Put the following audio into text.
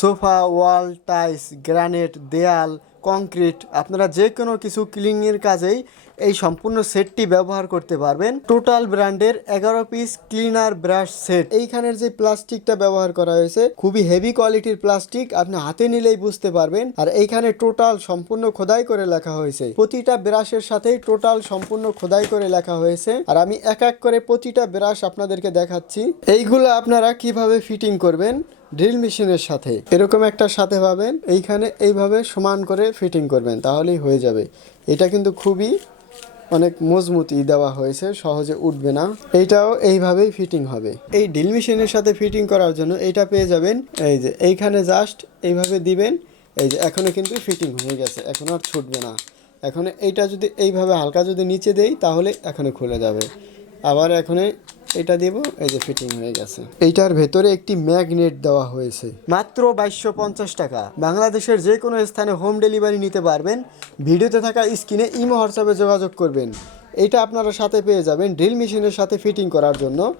Sofa, ওয়াল, tiles, granite, দেয়াল, concrete, আপনারা যে কোনো কিছু ক্লিনিংয়ের কাজেই এই সম্পূর্ণ সেটটি ব্যবহার করতে পারবেন। টোটাল ব্র্যান্ডের 11 পিস ক্লিনার ব্রাশ সেট। এইখানের যে প্লাস্টিকটা ব্যবহার করা হয়েছে খুবই হেভি কোয়ালিটির প্লাস্টিক, আপনি হাতে নিলেই বুঝতে পারবেন। আর এইখানে টোটাল সম্পূর্ণ খোদাই করে লেখা হয়েছে, প্রতিটা ব্রাশের সাথেই টোটাল সম্পূর্ণ খোদাই করে লেখা হয়েছে। আর আমি এক এক করে প্রতিটা ব্রাশ আপনাদেরকে দেখাচ্ছি। এইগুলো আপনারা কিভাবে ফিটিং করবেন ড্রিল মেশিনের সাথে, এরকম একটা সাথে পাবেন, এইখানে এইভাবে সমান করে ফিটিং করবেন, তাহলেই হয়ে যাবে। এটা কিন্তু খুবই অনেক মজবুতি দেওয়া হয়েছে, সহজে উঠবে না। এইটাও এইভাবেই ফিটিং হবে। এই ড্রিল মেশিনের সাথে ফিটিং করার জন্য এইটা পেয়ে যাবেন, এই যে এইখানে জাস্ট এইভাবে দিবেন, এই যে এখনো কিন্তু ফিটিং হয়ে গেছে, এখন আর ছুটবে না। এখন এইটা যদি এইভাবে হালকা যদি নিচে দেই তাহলে এখনো খুলে যাবে। আবার এখন এটা দেব, এই যে ফিটিং হয়ে গেছে। এইটার ভেতরে একটি ম্যাগনেট দেওয়া হয়েছে, মাত্র 2250 টাকা। বাংলাদেশের যে কোনো স্থানে হোম ডেলিভারি নিতে পারবেন। ভিডিওতে থাকা স্ক্রিনে ইমো হোয়াটসঅ্যাপে যোগাযোগ করবেন। এইটা আপনারা সাথে পেয়ে যাবেন ড্রিল মেশিনের সাথে ফিটিং করার জন্য।